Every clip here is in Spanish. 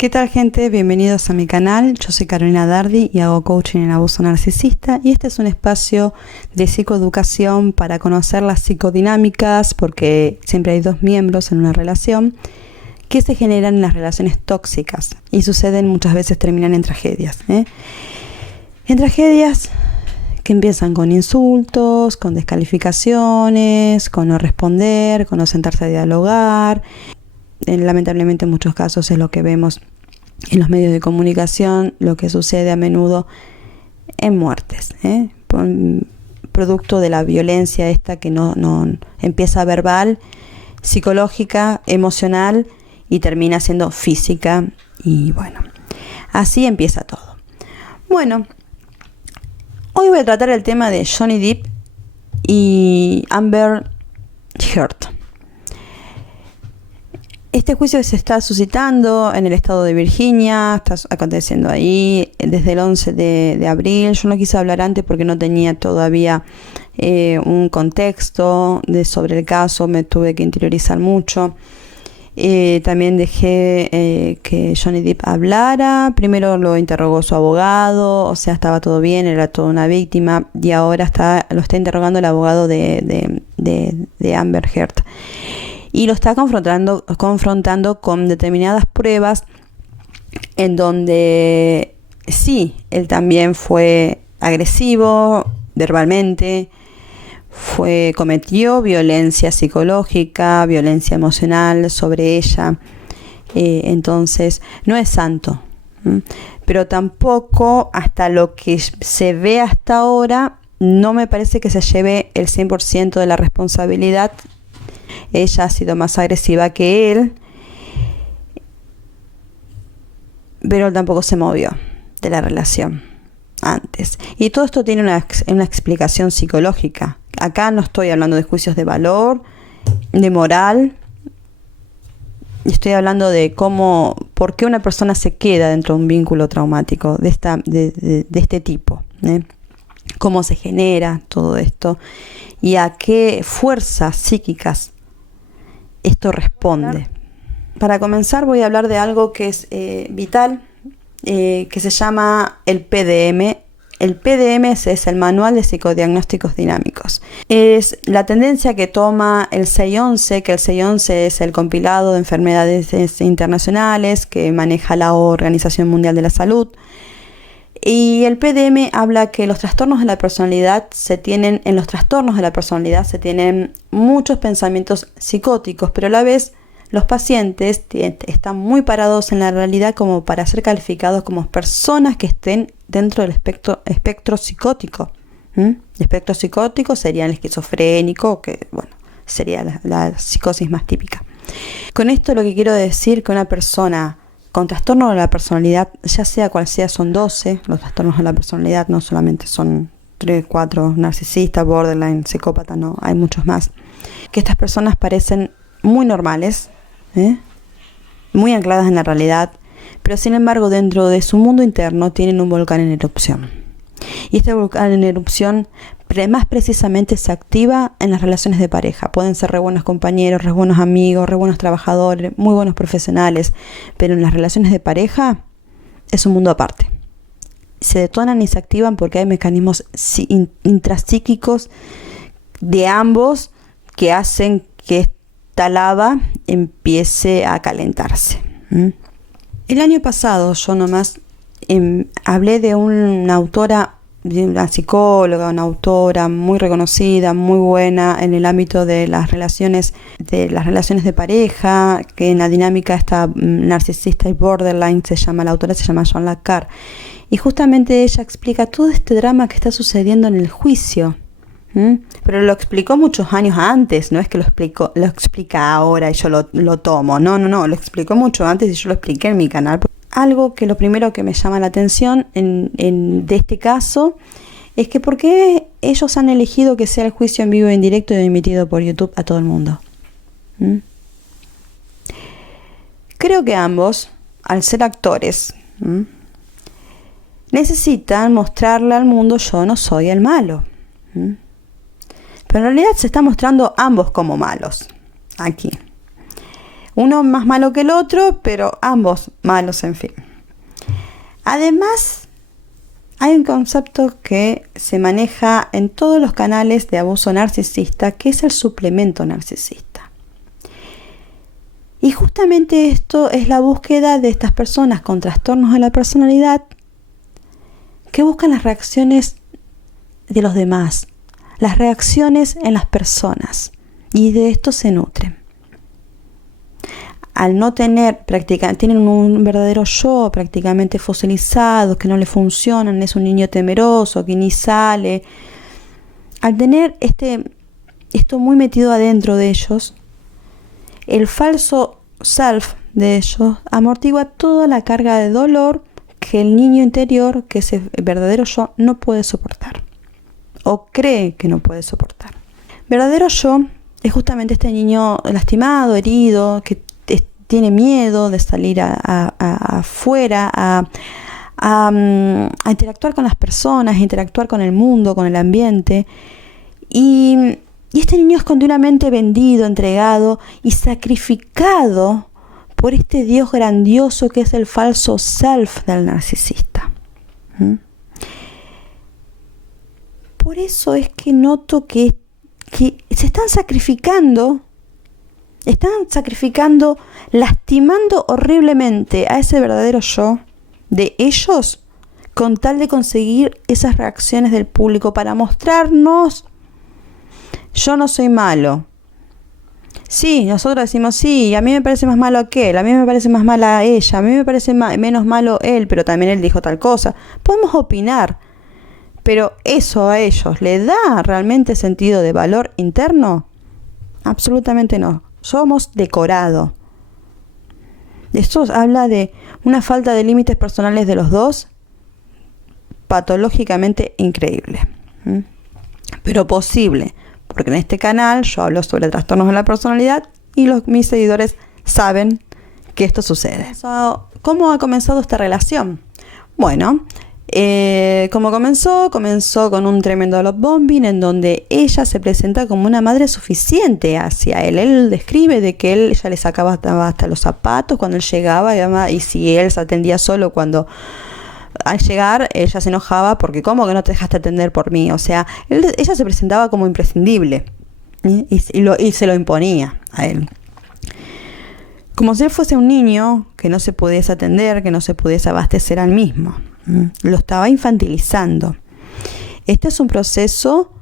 ¿Qué tal, gente? Bienvenidos a mi canal. Yo soy Carolina Dardi y hago coaching en abuso narcisista, y este es un espacio de psicoeducación para conocer las psicodinámicas, porque siempre hay dos miembros en una relación que se generan en las relaciones tóxicas y suceden muchas veces, terminan en tragedias, en tragedias que empiezan con insultos, con descalificaciones, con no responder, con no sentarse a dialogar. Lamentablemente en muchos casos es lo que vemos en los medios de comunicación, lo que sucede a menudo en muertes, producto de la violencia esta que no empieza verbal, psicológica, emocional y termina siendo física, y bueno, así empieza todo. Bueno, hoy voy a tratar el tema de Johnny Depp y Amber Heard. Este juicio se está suscitando en el estado de Virginia, está aconteciendo ahí desde el 11 de abril. Yo no quise hablar antes porque no tenía todavía un contexto sobre el caso, me tuve que interiorizar mucho. También dejé que Johnny Depp hablara. Primero lo interrogó su abogado, o sea, estaba todo bien, era toda una víctima, y ahora lo está interrogando el abogado de Amber Heard. Y lo está confrontando con determinadas pruebas en donde sí, él también fue agresivo verbalmente, cometió violencia psicológica, violencia emocional sobre ella. Entonces, no es santo, pero tampoco, hasta lo que se ve hasta ahora, no me parece que se lleve el 100% de la responsabilidad. Ella ha sido más agresiva que él, pero él tampoco se movió de la relación antes. Y todo esto tiene una explicación psicológica. Acá no estoy hablando de juicios de valor, de moral. Estoy hablando de por qué una persona se queda dentro de un vínculo traumático de este tipo, cómo se genera todo esto y a qué fuerzas psíquicas esto responde. Para comenzar, voy a hablar de algo que es vital, que se llama el PDM. El PDM es el Manual de Psicodiagnósticos Dinámicos. Es la tendencia que toma el 611, que el 611 es el compilado de enfermedades internacionales que maneja la Organización Mundial de la Salud. Y el PDM habla que en los trastornos de la personalidad se tienen muchos pensamientos psicóticos, pero a la vez los pacientes están muy parados en la realidad como para ser calificados como personas que estén dentro del espectro psicótico. El espectro psicótico sería el esquizofrénico, que bueno, sería la psicosis más típica. Con esto lo que quiero decir que una persona con trastorno de la personalidad, ya sea cual sea, son 12 los trastornos de la personalidad, no solamente son 3, 4, narcisista, borderline, psicópata, no, hay muchos más. Que estas personas parecen muy normales, muy ancladas en la realidad, pero sin embargo dentro de su mundo interno tienen un volcán en erupción. Y este volcán en erupción más precisamente se activa en las relaciones de pareja. Pueden ser re buenos compañeros, re buenos amigos, re buenos trabajadores, muy buenos profesionales, pero en las relaciones de pareja es un mundo aparte. Se detonan y se activan porque hay mecanismos intrapsíquicos de ambos que hacen que esta lava empiece a calentarse. El año pasado yo nomás hablé de una autora, de una psicóloga, una autora muy reconocida, muy buena en el ámbito de las relaciones de pareja, que en la dinámica está narcisista y borderline, la autora se llama Joan Lacar, y justamente ella explica todo este drama que está sucediendo en el juicio. Pero lo explicó muchos años antes, no es que lo explica ahora y yo lo tomo, no, lo explicó mucho antes y yo lo expliqué en mi canal. Algo que lo primero que me llama la atención de este caso es que por qué ellos han elegido que sea el juicio en vivo e indirecto y emitido por YouTube a todo el mundo. Creo que ambos, al ser actores, necesitan mostrarle al mundo: yo no soy el malo. Pero en realidad se está mostrando ambos como malos aquí. Uno más malo que el otro, pero ambos malos, en fin. Además, hay un concepto que se maneja en todos los canales de abuso narcisista, que es el suplemento narcisista. Y justamente esto es la búsqueda de estas personas con trastornos de la personalidad que buscan las reacciones de los demás, las reacciones en las personas, y de esto se nutren. Al no tener tienen un verdadero yo prácticamente fosilizado, que no le funcionan, es un niño temeroso, que ni sale. Al tener esto muy metido adentro de ellos, el falso self de ellos amortigua toda la carga de dolor que el niño interior, que ese verdadero yo, no puede soportar, o cree que no puede soportar. Verdadero yo es justamente este niño lastimado, herido, que tiene miedo de salir afuera, a interactuar con las personas, a interactuar con el mundo, con el ambiente. Y este niño es continuamente vendido, entregado y sacrificado por este Dios grandioso que es el falso self del narcisista. Por eso es que noto que se están sacrificando, lastimando horriblemente a ese verdadero yo de ellos con tal de conseguir esas reacciones del público para mostrarnos: yo no soy malo. Sí, nosotros decimos, sí, a mí me parece más malo aquel, a mí me parece más mala ella, a mí me parece menos malo él, pero también él dijo tal cosa. Podemos opinar, pero ¿eso a ellos le da realmente sentido de valor interno? Absolutamente no. Somos decorado. Esto habla de una falta de límites personales de los dos, patológicamente increíble. Pero posible, porque en este canal yo hablo sobre trastornos de la personalidad y mis seguidores saben que esto sucede. ¿Cómo ha comenzado esta relación? Bueno, ¿cómo comenzó? Comenzó con un tremendo love bombing en donde ella se presenta como una madre suficiente hacia él. Él describe de que ella le sacaba hasta los zapatos cuando él llegaba, y si él se atendía solo cuando al llegar ella se enojaba porque ¿cómo que no te dejaste atender por mí? O sea, ella se presentaba como imprescindible y se lo imponía a él. Como si él fuese un niño que no se pudiese atender, que no se pudiese abastecer al mismo. Lo estaba infantilizando. Este es un proceso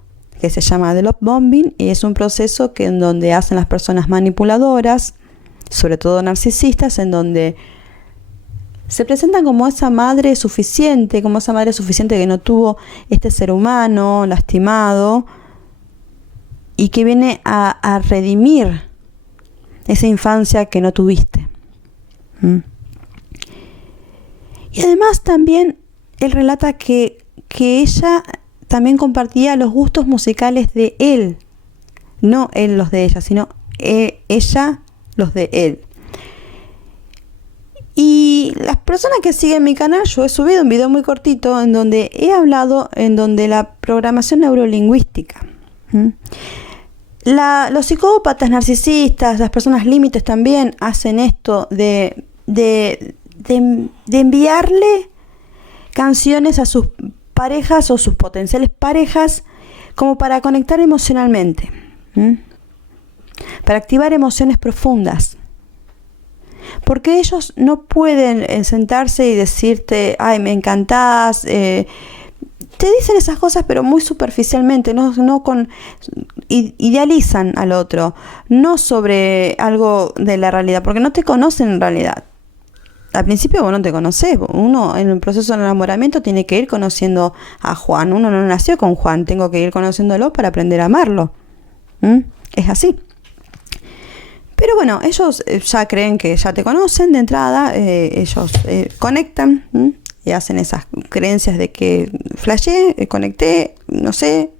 que se llama de love bombing y es un proceso en donde hacen las personas manipuladoras, sobre todo narcisistas, en donde se presentan como esa madre suficiente, que no tuvo este ser humano lastimado y que viene a redimir esa infancia que no tuviste. Y además también él relata que ella también compartía los gustos musicales de él. No él los de ella, sino ella los de él. Y las personas que siguen mi canal, yo he subido un video muy cortito en donde he hablado de la programación neurolingüística. Los psicópatas narcisistas, las personas límites también hacen esto de enviarle canciones a sus parejas o sus potenciales parejas como para conectar emocionalmente, para activar emociones profundas. Porque ellos no pueden sentarse y decirte, ay, me encantás. Te dicen esas cosas, pero muy superficialmente, idealizan al otro, no sobre algo de la realidad, porque no te conocen en realidad. Al principio vos no te conocés. Uno en el proceso de enamoramiento tiene que ir conociendo a Juan. Uno no nació con Juan, tengo que ir conociéndolo para aprender a amarlo. Es así. Pero bueno, ellos ya creen que ya te conocen de entrada, ellos conectan y hacen esas creencias de que flasheé, conecté, no sé.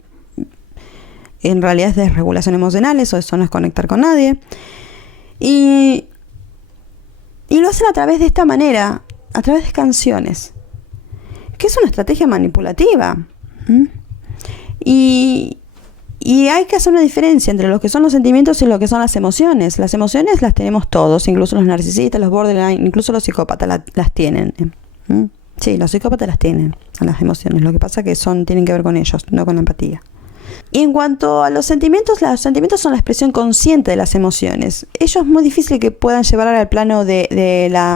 En realidad es desregulación emocional, eso no es conectar con nadie. Y lo hacen a través de esta manera, a través de canciones, que es una estrategia manipulativa. Y Y hay que hacer una diferencia entre lo que son los sentimientos y lo que son las emociones. Las emociones las tenemos todos, incluso los narcisistas, los borderline, incluso los psicópatas las tienen. Sí, los psicópatas las tienen, las emociones. Lo que pasa es que tienen que ver con ellos, no con la empatía. Y en cuanto a los sentimientos son la expresión consciente de las emociones. Ellos es muy difícil que puedan llevar al plano el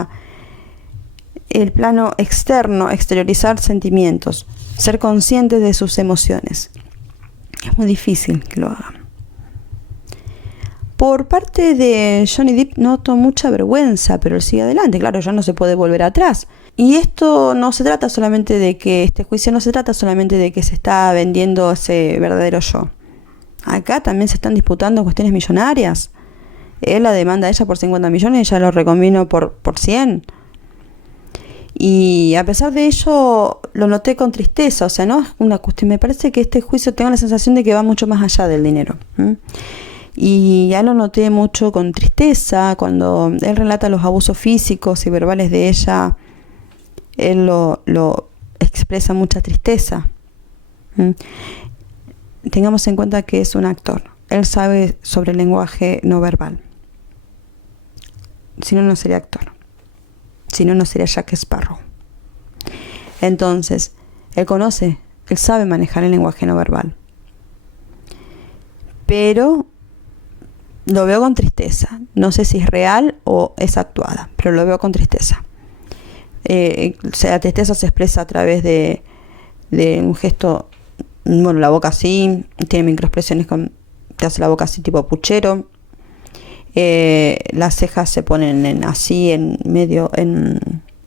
plano externo, exteriorizar sentimientos, ser conscientes de sus emociones. Es muy difícil que lo hagan. Por parte de Johnny Depp noto mucha vergüenza, pero él sigue adelante. Claro, ya no se puede volver atrás. Y esto no se trata solamente de que, este juicio no se trata solamente de que se está vendiendo ese verdadero yo. Acá también se están disputando cuestiones millonarias. Él la demanda a ella por 50 millones, ella lo reconvino por 100. Y a pesar de ello, lo noté con tristeza. O sea, no es una cuestión. Me parece que este juicio tengo la sensación de que va mucho más allá del dinero. Y ya lo noté mucho con tristeza. Cuando él relata los abusos físicos y verbales de ella, él lo expresa mucha tristeza. Tengamos en cuenta que es un actor. Él sabe sobre el lenguaje no verbal. Si no, no sería actor. Si no, no sería Jack Sparrow. Entonces, él sabe manejar el lenguaje no verbal. Pero lo veo con tristeza. No sé si es real o es actuada, pero lo veo con tristeza. La tristeza se expresa a través de un gesto, bueno, la boca así, tiene microexpresiones que hace la boca así tipo puchero. Las cejas se ponen así en medio.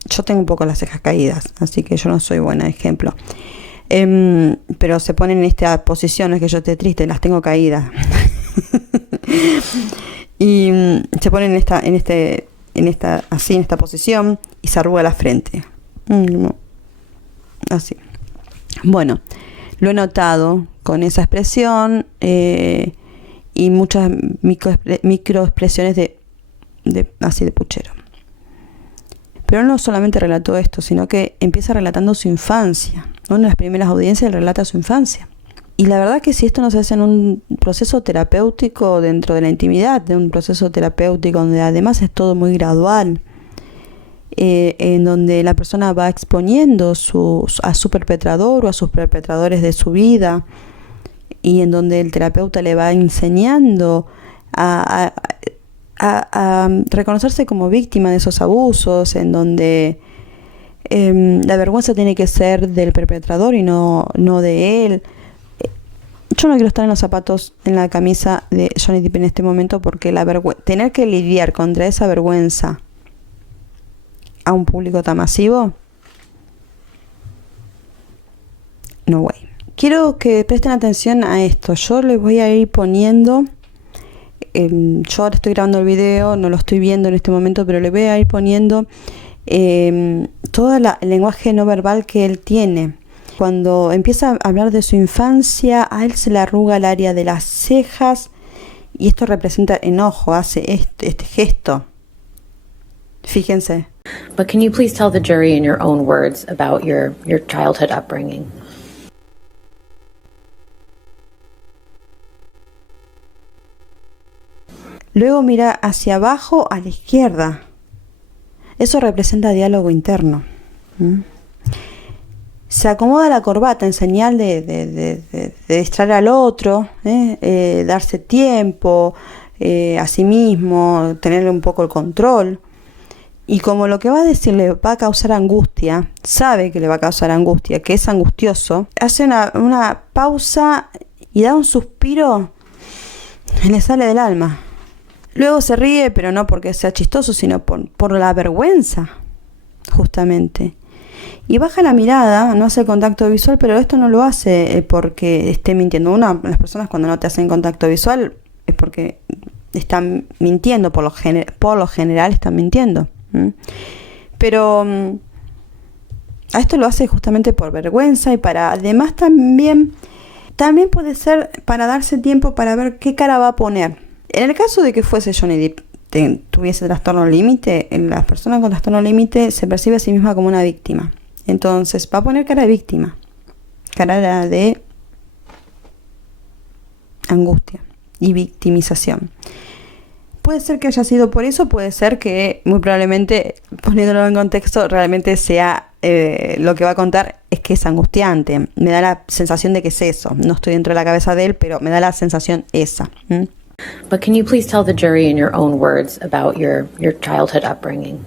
Yo tengo un poco las cejas caídas, así que yo no soy buen ejemplo. Pero se ponen en esta posición, no es que yo esté triste, las tengo caídas. Y se ponen en esta posición y se arruga la frente. Así. Bueno, lo he notado con esa expresión. Y muchas microexpresiones de puchero. Pero él no solamente relató esto, sino que empieza relatando su infancia. Una de las primeras audiencias él relata su infancia. Y la verdad que si esto no se hace en un proceso terapéutico dentro de la intimidad, de un proceso terapéutico donde además es todo muy gradual, en donde la persona va exponiendo a su perpetrador o a sus perpetradores de su vida, y en donde el terapeuta le va enseñando a reconocerse como víctima de esos abusos, en donde la vergüenza tiene que ser del perpetrador y no de él. Yo no quiero estar en los zapatos, en la camisa de Johnny Depp en este momento, porque tener que lidiar contra esa vergüenza a un público tan masivo, no way. Quiero que presten atención a esto. Yo les voy a ir poniendo, yo ahora estoy grabando el video, no lo estoy viendo en este momento, pero le voy a ir poniendo todo el lenguaje no verbal que él tiene. Cuando empieza a hablar de su infancia, a él se le arruga el área de las cejas y esto representa enojo, hace este gesto. Fíjense. But can you please tell the jury in your own words about your childhood upbringing? Luego mira hacia abajo a la izquierda. Eso representa diálogo interno. Se acomoda la corbata en señal de distraer al otro, darse tiempo a sí mismo, tener un poco el control. Y como lo que va a decir le va a causar angustia, sabe que le va a causar angustia, que es angustioso, hace una pausa y da un suspiro y le sale del alma. Luego se ríe, pero no porque sea chistoso, sino por la vergüenza, justamente. Y baja la mirada, no hace contacto visual, pero esto no lo hace porque esté mintiendo. Las personas cuando no te hacen contacto visual es porque están mintiendo, por lo general están mintiendo. Pero a esto lo hace justamente por vergüenza y además también puede ser para darse tiempo para ver qué cara va a poner. En el caso de que fuese Johnny Depp, tuviese trastorno límite, la persona con trastorno límite se percibe a sí misma como una víctima. Entonces va a poner cara de víctima, cara de angustia y victimización. Puede ser que haya sido por eso, puede ser que muy probablemente, poniéndolo en contexto, realmente sea lo que va a contar es que es angustiante. Me da la sensación de que es eso. No estoy dentro de la cabeza de él, pero me da la sensación esa. But can you please tell the jury in your own words about your childhood upbringing?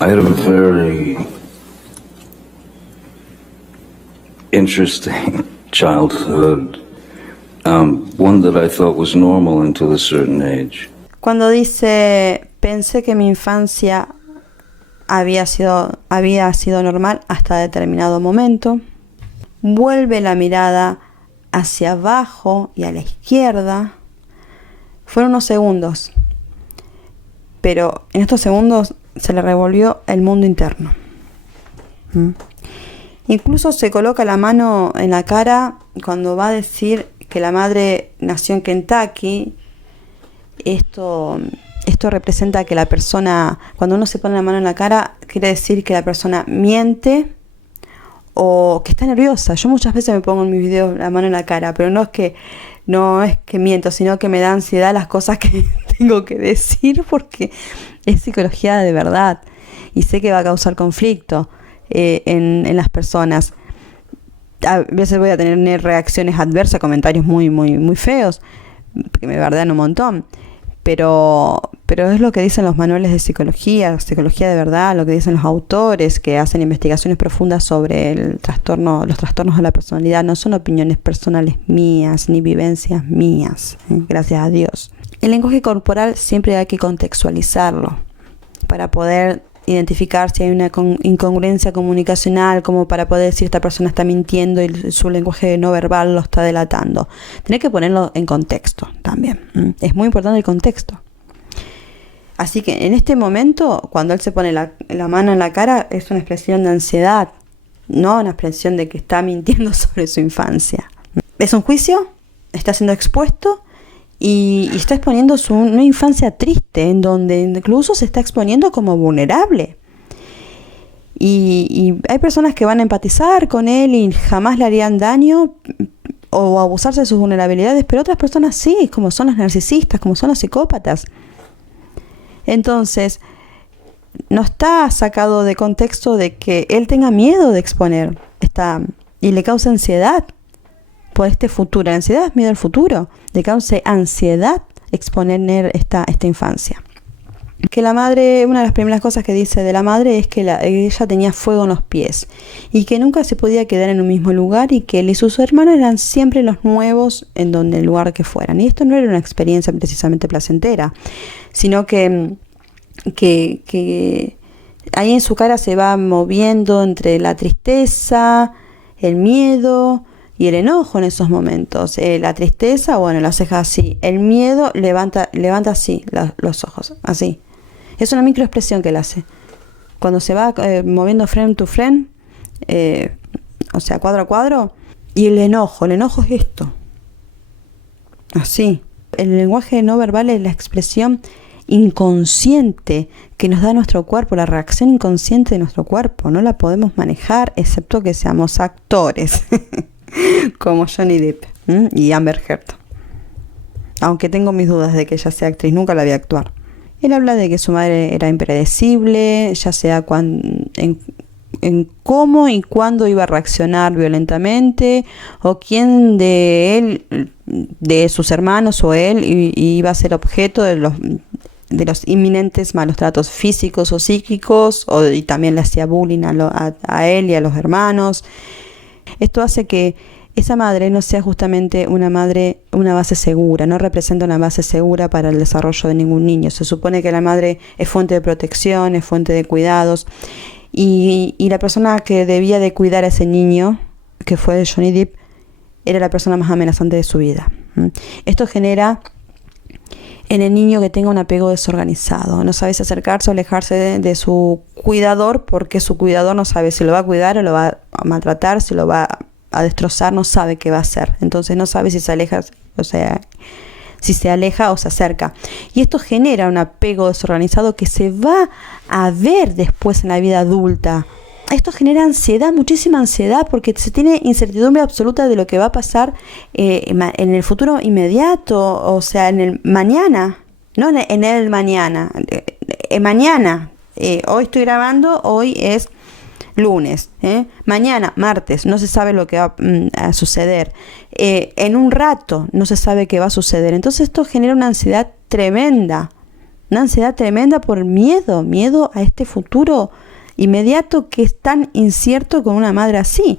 I had a very interesting childhood, one that I thought was normal until a certain age. Cuando dice, pensé que mi infancia había sido normal hasta determinado momento, vuelve la mirada hacia abajo y a la izquierda. Fueron unos segundos, pero en estos segundos se le revolvió el mundo interno. Incluso se coloca la mano en la cara cuando va a decir que la madre nació en Kentucky. Esto representa que la persona, cuando uno se pone la mano en la cara, quiere decir que la persona miente o que está nerviosa. Yo muchas veces me pongo en mis videos la mano en la cara, pero no es que miento, sino que me da ansiedad las cosas que tengo que decir, porque es psicología de verdad y sé que va a causar conflicto en las personas. A veces voy a tener reacciones adversas, comentarios muy, muy, muy feos, que me bardean un montón. Pero es lo que dicen los manuales de psicología de verdad, lo que dicen los autores que hacen investigaciones profundas sobre los trastornos de la personalidad. No son opiniones personales mías, ni vivencias mías, gracias a Dios. El lenguaje corporal siempre hay que contextualizarlo para poder identificar si hay una incongruencia comunicacional, como para poder decir esta persona está mintiendo y su lenguaje no verbal lo está delatando. Tenés que ponerlo en contexto también. Es muy importante el contexto. Así que en este momento, cuando él se pone la mano en la cara, es una expresión de ansiedad, no una expresión de que está mintiendo sobre su infancia. Es un juicio, está siendo expuesto y está exponiendo una infancia triste, en donde incluso se está exponiendo como vulnerable. Y hay personas que van a empatizar con él y jamás le harían daño o abusarse de sus vulnerabilidades, pero otras personas sí, como son los narcisistas, como son los psicópatas. Entonces, no está sacado de contexto de que él tenga miedo de exponer y le causa ansiedad por este futuro. La ansiedad es miedo al futuro. Le causa ansiedad exponer esta infancia. Que la madre, una de las primeras cosas que dice de la madre es que ella tenía fuego en los pies y que nunca se podía quedar en un mismo lugar y que él y sus hermanos eran siempre los nuevos en el lugar que fueran. Y esto no era una experiencia precisamente placentera, sino que ahí en su cara se va moviendo entre la tristeza, el miedo y el enojo en esos momentos. La tristeza, bueno, las cejas así. El miedo levanta así los ojos, así. Es una microexpresión que él hace. Cuando se va moviendo frame to frame, o sea, cuadro a cuadro. Y el enojo es esto. Así. El lenguaje no verbal es la expresión inconsciente que nos da nuestro cuerpo, la reacción inconsciente de nuestro cuerpo. No la podemos manejar excepto que seamos actores. Como Johnny Depp y Amber Heard. Aunque tengo mis dudas de que ella sea actriz, nunca la vi actuar. Él habla de que su madre era impredecible, ya sea en cómo y cuándo iba a reaccionar violentamente, o quién de él, de sus hermanos o él, iba a ser objeto de los inminentes malos tratos físicos o psíquicos, y también le hacía bullying a él y a los hermanos. Esto hace que esa madre no sea justamente una base segura, no representa una base segura para el desarrollo de ningún niño. Se supone que la madre es fuente de protección, es fuente de cuidados, y la persona que debía de cuidar a ese niño, que fue Johnny Depp, era la persona más amenazante de su vida. Esto genera en el niño que tenga un apego desorganizado, no sabe si acercarse o alejarse de su cuidador, porque su cuidador no sabe si lo va a cuidar o lo va a maltratar, si lo va a destrozar, no sabe qué va a hacer. Entonces no sabe si se aleja, o sea, si se aleja o se acerca. Y esto genera un apego desorganizado que se va a ver después en la vida adulta. Esto genera ansiedad, muchísima ansiedad, porque se tiene incertidumbre absoluta de lo que va a pasar en el futuro inmediato, o sea, en el mañana, no en el mañana, mañana. Hoy estoy grabando, hoy es lunes, mañana, martes, no se sabe lo que va a suceder. En un rato no se sabe qué va a suceder. Entonces esto genera una ansiedad tremenda por miedo a este futuro inmediato que es tan incierto con una madre así.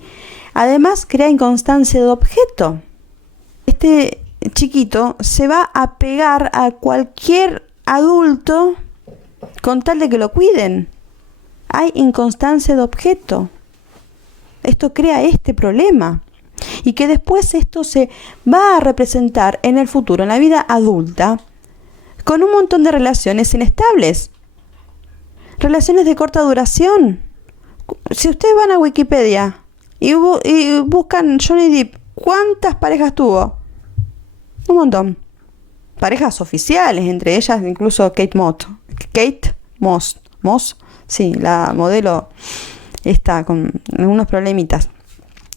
Además, crea inconstancia de objeto. Este chiquito se va a pegar a cualquier adulto con tal de que lo cuiden. Hay inconstancia de objeto. Esto crea este problema. Y que después esto se va a representar en el futuro, en la vida adulta, con un montón de relaciones inestables. Relaciones de corta duración. Si ustedes van a Wikipedia y buscan Johnny Depp, ¿cuántas parejas tuvo? Un montón. Parejas oficiales, entre ellas incluso Kate Moss. Sí, la modelo está con algunos problemitas.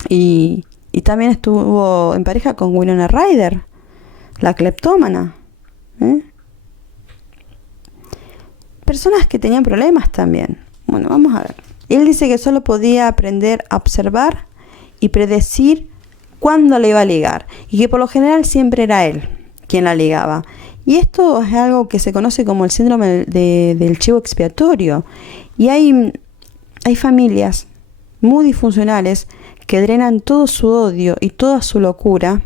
Y también estuvo en pareja con Winona Ryder, la cleptómana. Personas que tenían problemas también. Bueno, vamos a ver. Él dice que solo podía aprender a observar y predecir cuándo le iba a ligar. Y que por lo general siempre era él quien la ligaba. Y esto es algo que se conoce como el síndrome del chivo expiatorio. Y hay familias muy disfuncionales que drenan todo su odio y toda su locura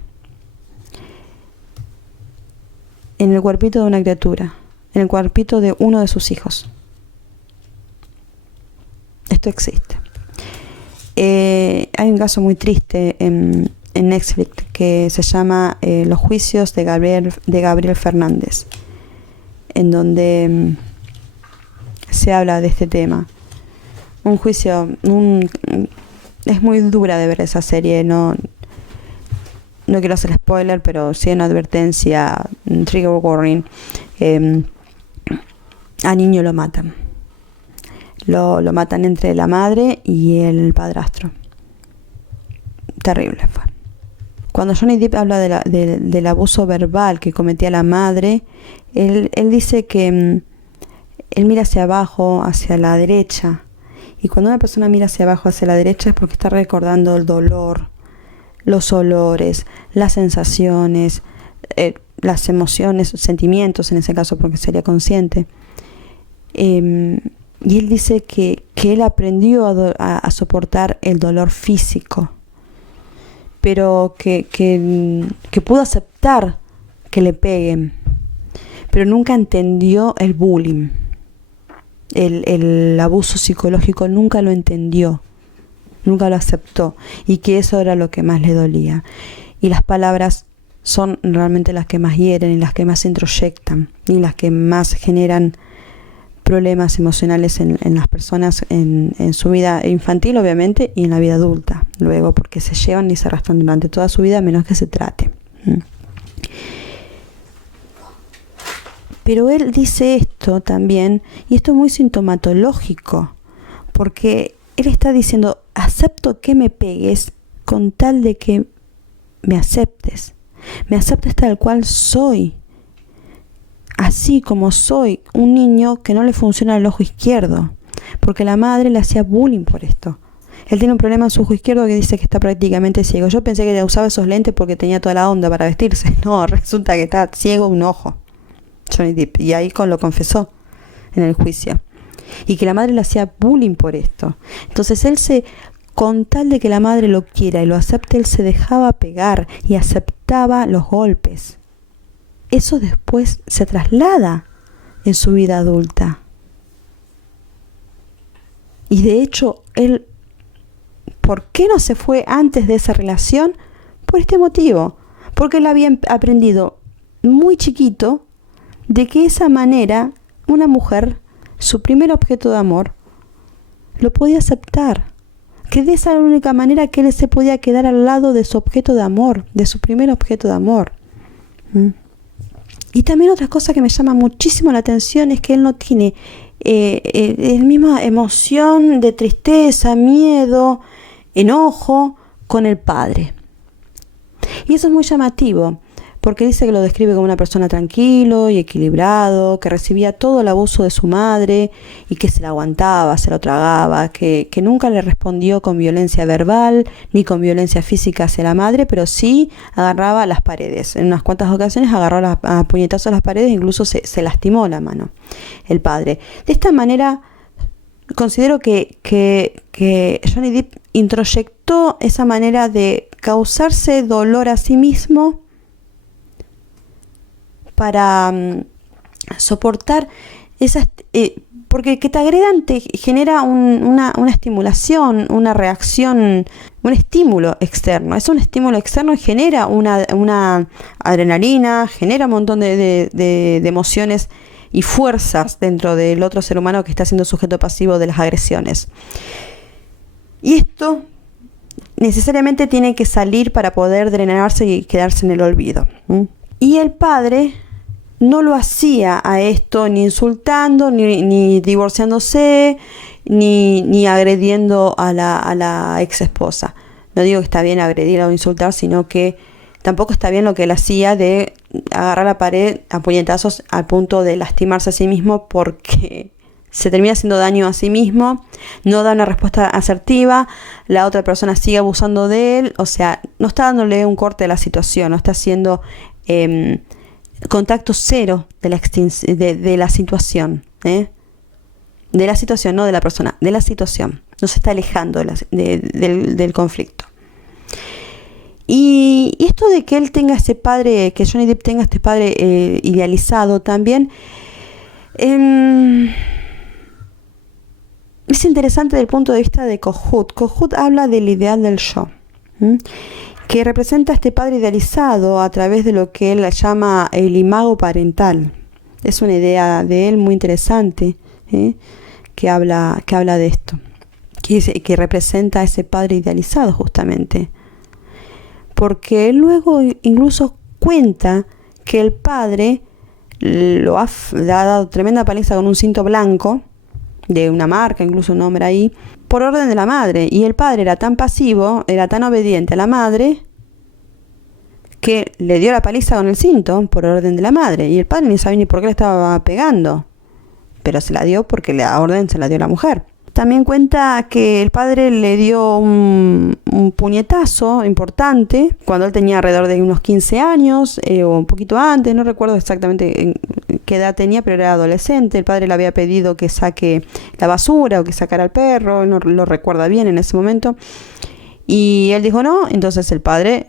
en el cuerpito de una criatura, en el cuerpito de uno de sus hijos. Esto existe. Hay un caso muy triste en Netflix que se llama Los juicios de Gabriel Fernández, en donde se habla de este tema. Un juicio, es muy dura de ver esa serie, no quiero hacer spoiler, pero sí una advertencia, trigger warning. A niño lo matan. Lo matan entre la madre y el padrastro. Terrible fue. Cuando Johnny Depp habla del abuso verbal que cometía la madre, él dice que él mira hacia abajo, hacia la derecha. Y cuando una persona mira hacia abajo, hacia la derecha, es porque está recordando el dolor, los olores, las sensaciones, las emociones, sentimientos en ese caso, porque sería consciente. Y él dice que él aprendió a soportar el dolor físico, pero que pudo aceptar que le peguen, pero nunca entendió el bullying, el abuso psicológico, nunca lo entendió, nunca lo aceptó, y que eso era lo que más le dolía. Y las palabras son realmente las que más hieren y las que más introyectan y las que más generan problemas emocionales en las personas en su vida infantil, obviamente, y en la vida adulta luego, porque se llevan y se arrastran durante toda su vida, a menos que se trate. Pero él dice esto también, y esto es muy sintomatológico, porque él está diciendo: acepto que me pegues con tal de que me aceptes tal cual soy, así como soy, un niño que no le funciona el ojo izquierdo, porque la madre le hacía bullying por esto. Él tiene un problema en su ojo izquierdo que dice que está prácticamente ciego. Yo pensé que usaba esos lentes porque tenía toda la onda para vestirse. No, resulta que está ciego un ojo, Johnny Depp, y ahí lo confesó en el juicio. Y que la madre le hacía bullying por esto. Entonces él con tal de que la madre lo quiera y lo acepte, él se dejaba pegar y aceptaba los golpes. Eso después se traslada en su vida adulta. Y de hecho, él, ¿por qué no se fue antes de esa relación? Por este motivo. Porque él había aprendido muy chiquito de que esa manera una mujer, su primer objeto de amor, lo podía aceptar. Que de esa era la única manera que él se podía quedar al lado de su objeto de amor, de su primer objeto de amor. Y también otra cosa que me llama muchísimo la atención es que él no tiene la misma emoción de tristeza, miedo, enojo con el padre. Y eso es muy llamativo, porque dice que lo describe como una persona tranquilo y equilibrado, que recibía todo el abuso de su madre y que se la aguantaba, se lo tragaba, que nunca le respondió con violencia verbal ni con violencia física hacia la madre, pero sí agarraba las paredes. En unas cuantas ocasiones agarró a puñetazos las paredes, incluso se lastimó la mano el padre. De esta manera considero que Johnny Depp introyectó esa manera de causarse dolor a sí mismo para soportar esas... porque que te agredan te genera una estimulación, una reacción, un estímulo externo. Es un estímulo externo y genera una adrenalina, genera un montón de emociones y fuerzas dentro del otro ser humano que está siendo sujeto pasivo de las agresiones. Y esto necesariamente tiene que salir para poder drenarse y quedarse en el olvido. Y el padre no lo hacía a esto ni insultando, ni divorciándose, ni agrediendo a la ex esposa. No digo que está bien agredir o insultar, sino que tampoco está bien lo que él hacía de agarrar la pared a puñetazos al punto de lastimarse a sí mismo, porque se termina haciendo daño a sí mismo, no da una respuesta asertiva, la otra persona sigue abusando de él, o sea, no está dándole un corte a la situación, no está haciendo contacto cero de la situación, de la situación, no de la persona, de la situación, no se está alejando del conflicto. Y esto de que él tenga este padre, que Johnny Depp tenga este padre idealizado también, es interesante desde el punto de vista de Kohut. Kohut habla del ideal del yo, que representa a este padre idealizado a través de lo que él llama el imago parental. Es una idea de él muy interesante, que habla de esto, que representa a ese padre idealizado justamente. Porque él luego incluso cuenta que el padre le ha dado tremenda paliza con un cinto blanco, de una marca, incluso un nombre ahí, por orden de la madre. Y el padre era tan pasivo, era tan obediente a la madre, que le dio la paliza con el cinto por orden de la madre. Y el padre ni sabía ni por qué le estaba pegando, pero se la dio porque la orden se la dio la mujer. También cuenta que el padre le dio un puñetazo importante cuando él tenía alrededor de unos 15 años, o un poquito antes, no recuerdo exactamente qué edad tenía, pero era adolescente. El padre le había pedido que saque la basura o que sacara al perro, no lo recuerda bien en ese momento. Y él dijo no, entonces el padre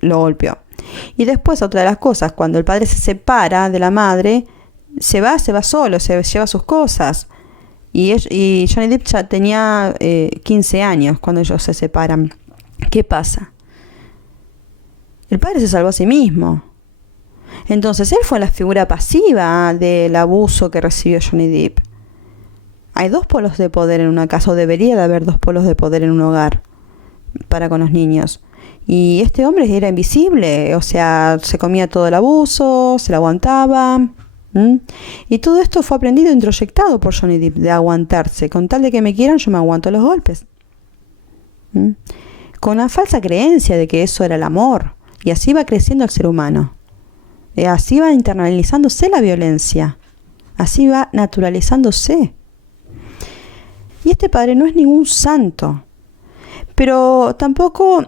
lo golpeó. Y después, otra de las cosas, cuando el padre se separa de la madre, se va solo, se lleva sus cosas. Y Johnny Depp ya tenía 15 años cuando ellos se separan. ¿Qué pasa? El padre se salvó a sí mismo. Entonces él fue la figura pasiva del abuso que recibió Johnny Depp. Hay dos polos de poder en una casa, o debería de haber dos polos de poder en un hogar para con los niños. Y este hombre era invisible, o sea, se comía todo el abuso, se lo aguantaba. Y todo esto fue aprendido e introyectado por Johnny Depp, de aguantarse. Con tal de que me quieran, yo me aguanto los golpes. Con la falsa creencia de que eso era el amor. Y así va creciendo el ser humano. Así va internalizándose la violencia. Así va naturalizándose. Y este padre no es ningún santo. Pero tampoco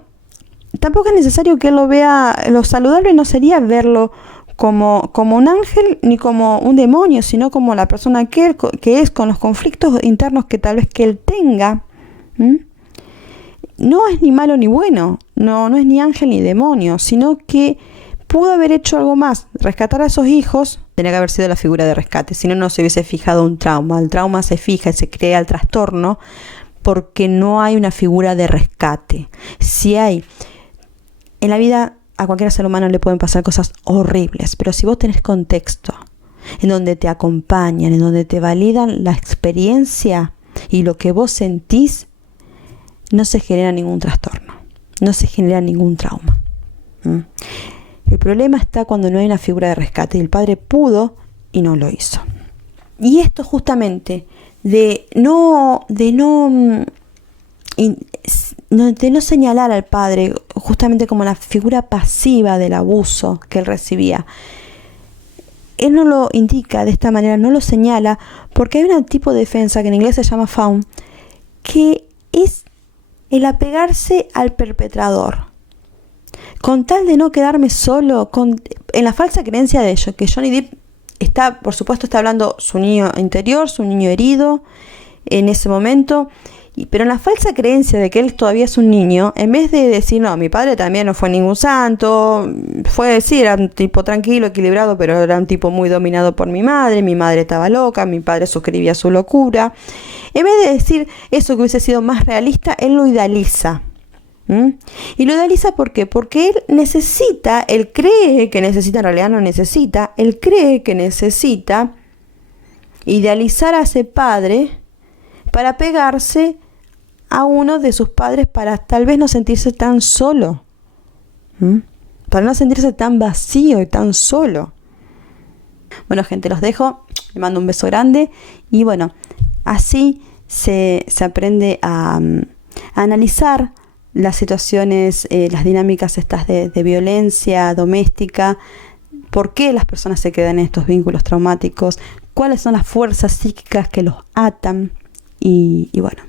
es necesario que él lo vea. Lo saludable no sería verlo como un ángel ni como un demonio, sino como la persona que es, con los conflictos internos que tal vez que él tenga. No es ni malo ni bueno, no es ni ángel ni demonio, sino que pudo haber hecho algo más, rescatar a esos hijos. Tenía que haber sido la figura de rescate, si no, no se hubiese fijado un trauma. El trauma se fija y se crea el trastorno porque no hay una figura de rescate. Si hay en la vida, a cualquier ser humano le pueden pasar cosas horribles, pero si vos tenés contexto en donde te acompañan, en donde te validan la experiencia y lo que vos sentís, no se genera ningún trastorno, no se genera ningún trauma. El problema está cuando no hay una figura de rescate. El padre pudo y no lo hizo. Y esto justamente de no señalar al padre justamente como la figura pasiva del abuso que él recibía. Él no lo indica de esta manera, no lo señala, porque hay un tipo de defensa que en inglés se llama fawn, que es el apegarse al perpetrador. Con tal de no quedarme solo, en la falsa creencia de ello, que Johnny Depp está, por supuesto, está hablando su niño interior, su niño herido en ese momento, pero en la falsa creencia de que él todavía es un niño, en vez de decir, no, mi padre también no fue ningún santo, era un tipo tranquilo, equilibrado, pero era un tipo muy dominado por mi madre estaba loca, mi padre suscribía su locura. En vez de decir eso que hubiese sido más realista, él lo idealiza. Y lo idealiza ¿por qué? Porque él cree que necesita, en realidad no necesita, él cree que necesita idealizar a ese padre para pegarse a uno de sus padres para tal vez no sentirse tan solo, para no sentirse tan vacío y tan solo. Bueno, gente, los dejo, les mando un beso grande y bueno, así se aprende a analizar las situaciones, las dinámicas estas de violencia doméstica, por qué las personas se quedan en estos vínculos traumáticos, cuáles son las fuerzas psíquicas que los atan y bueno,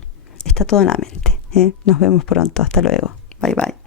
está todo en la mente. Nos vemos pronto, hasta luego, bye bye.